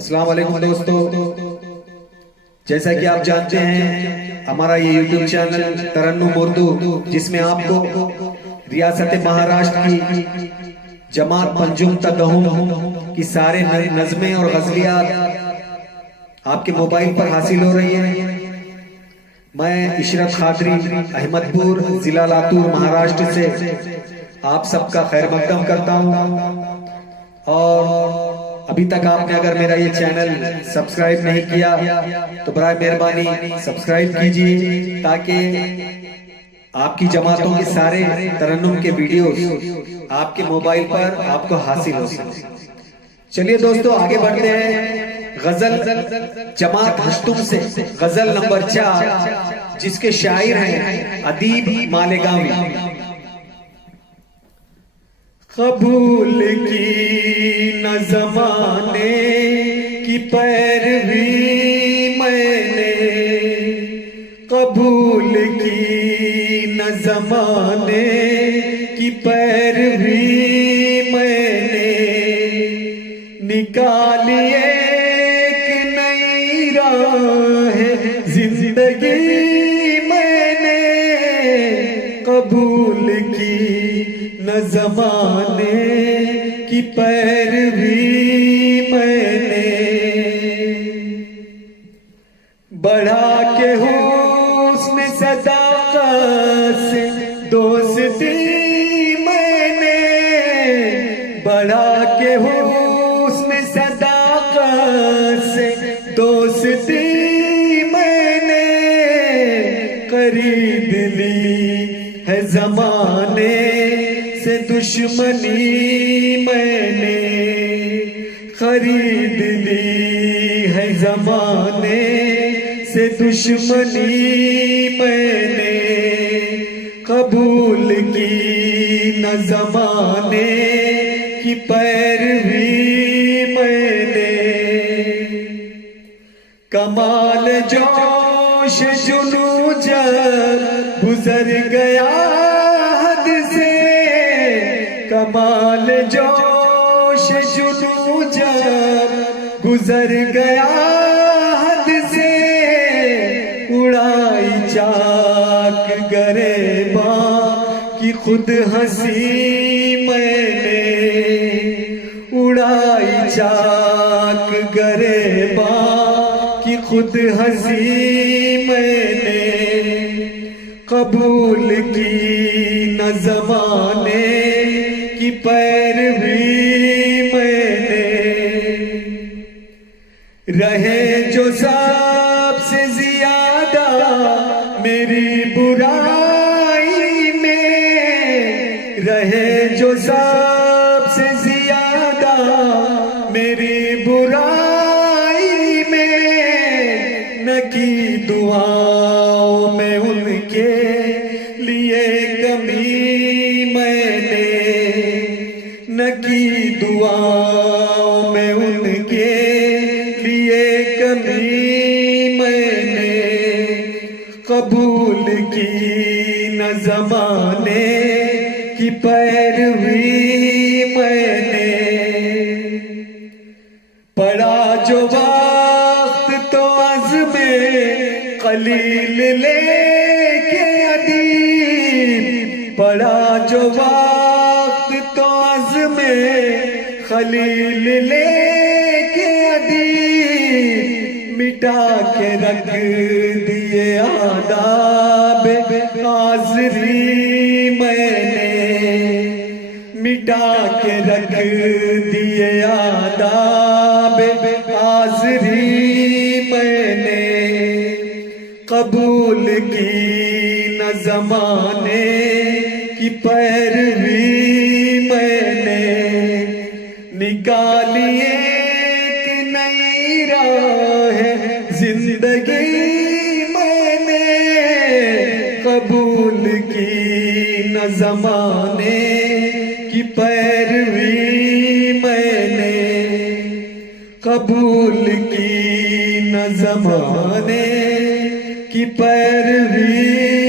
अस्सलाम वालेकुम दोस्तों, जैसा कि आप जानते हैं हमारा ये यूट्यूब चैनल तरन्नुम उर्दू, जिसमें आपको रियासत महाराष्ट्र की जमात पंजुम तगहुम की सारे नज़में और गज़लियात आपके मोबाइल पर हासिल हो रही हैं। मैं इशरत खादरी अहमदपुर जिला लातूर महाराष्ट्र से आप सबका खैर मकदम करता हूँ। और अभी तक आपने अगर मेरा ये चैनल सब्सक्राइब नहीं किया तो बराए मेहरबानी सब्सक्राइब कीजिए, ताकि आपकी जमातों के सारे तरन्नुम के वीडियोस आपके मोबाइल पर आपको हासिल हो सके। चलिए दोस्तों आगे बढ़ते हैं। गजल जमात हश्तुम से गजल नंबर 4, जिसके शायर हैं अदीब मालेगांवी। कबूल की न ज़माने की पैरवी मैंने, कबूल की न ज़माने की पैरवी मैंने, निकाली एक नई राह जिंदगी मैंने, कबूल की न ज़माने की पैरवी मैंने, बढ़ा के हुस्न सदाक़त से दोस्ती मैंने, बढ़ा के हुस्न सदाक़त से दोस्ती मैंने, खरीद ली है ज़माने से दुश्मनी मैंने, खरीद ली है ज़माने से दुश्मनी मैंने, कबूल की न ज़माने की पैरवी मैंने, कमाल जोश जुनू जब गुजर गया हद से, कमाल जोश जुनू जब गुजर गया हद से, उड़ाई चाक गरेबा की खुद हंसी मैंने, उड़ाई चाक गरेबा की खुद हंसी मैंने, कबूल की न ज़माने की पैरवी मैंने, रहे जो सबसे ज़्यादा मेरी बुराई में, रहे जो सबसे ज़्यादा मेरी बुराई में, न की दुआओं में उनके लिए कमी मैंने, न की दुआओं में उनके लिए कमी मैंने, कबूल की न ज़माने की पैरवी मैंने, पड़ा जो वक्त तो अज़्मे कलील लेके अदीब, पड़ा जो वक्त तो अज़्मे खलील लेके अदीब, मिटा के रख दिए आदाब हाज़री मैंने, मिटा के रख दिए आदाब हाज़री मैंने, कबूल की न ज़माने की पैरवी मैंने, निकाली एक नई राह जिंदगी मैंने, कबूल की न ज़माने की पैरवी मैंने, कबूल की न ज़माने की पैरवी